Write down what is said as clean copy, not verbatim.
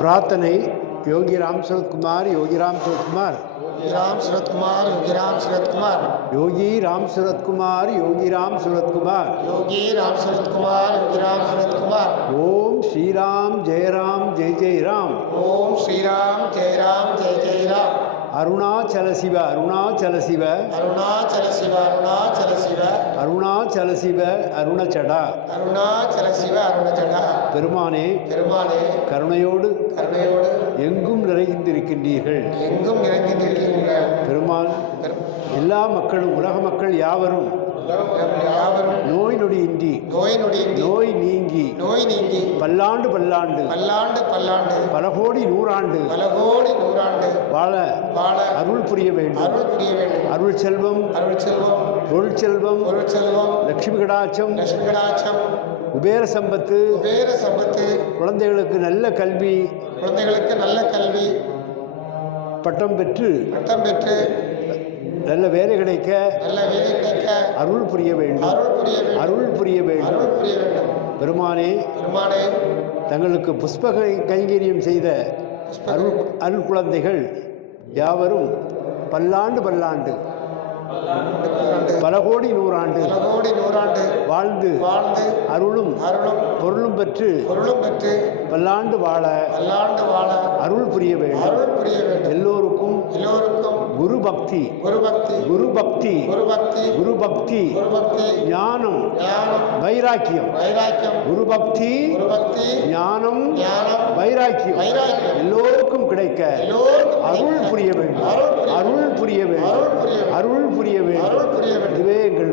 प्रार्थனை योगी राम शरद कुमार योगी राम शरद कुमार योगी राम शरद कुमार योगी राम शरद कुमार योगी राम शरद कुमार योगी राम शरद कुमार योगी राम शरद कुमार योगी राम शरद कुमार ओम श्री राम जय राम ओम श्री राम जय राम अरुणाचल शिव अरुणाचल शिव अरुणाचल शिव अरुणाचल शिव अरुणाचल शिव अरुणचडा अरुणाचल शिव अरुणचडा பெருமானே பெருமானே கருணையோடு கருணையோடு எங்கும் நிறைந்திருக்கின்றீர்கள் எங்கும் நிறைந்திருக்கிறீர்கள் பெருமான் எல்லா மக்களும் உலக மக்கள் யாவரும் நோய் நொடியின்றி நோய் நீங்கி பல்லாண்டு பல கோடி நூறாண்டு வாழ அருள் புரிய வேண்டும் அருள் செல்வம் பொருள் செல்வம் லட்சுமி கடாட்சம் குபேர சம்பத்து குழந்தைகளுக்கு நல்ல கல்வி பட்டம் பெற்று நல்ல வேலை கிடைக்க அருள் புரிய வேண்டும் பெருமானே தங்களுக்கு புஷ்ப கைங்கரியம் செய்த அருள் குழந்தைகள் யாவரும் பல்லாண்டு பல கோடி நூறாண்டு வாழ்ந்து அருளும் பொருளும் பெற்று பல்லாண்டு வாழ அருள் புரிய வேண்டும் எல்லோருக்கும் குரு பக்தி ஞானம் வைராக்கியம் குரு பக்தி ஞானம் வைராக்கியம் எல்லோருக்கும் கிடைக்க அருள் புரிய வேண்டும் இதுவே எங்கள்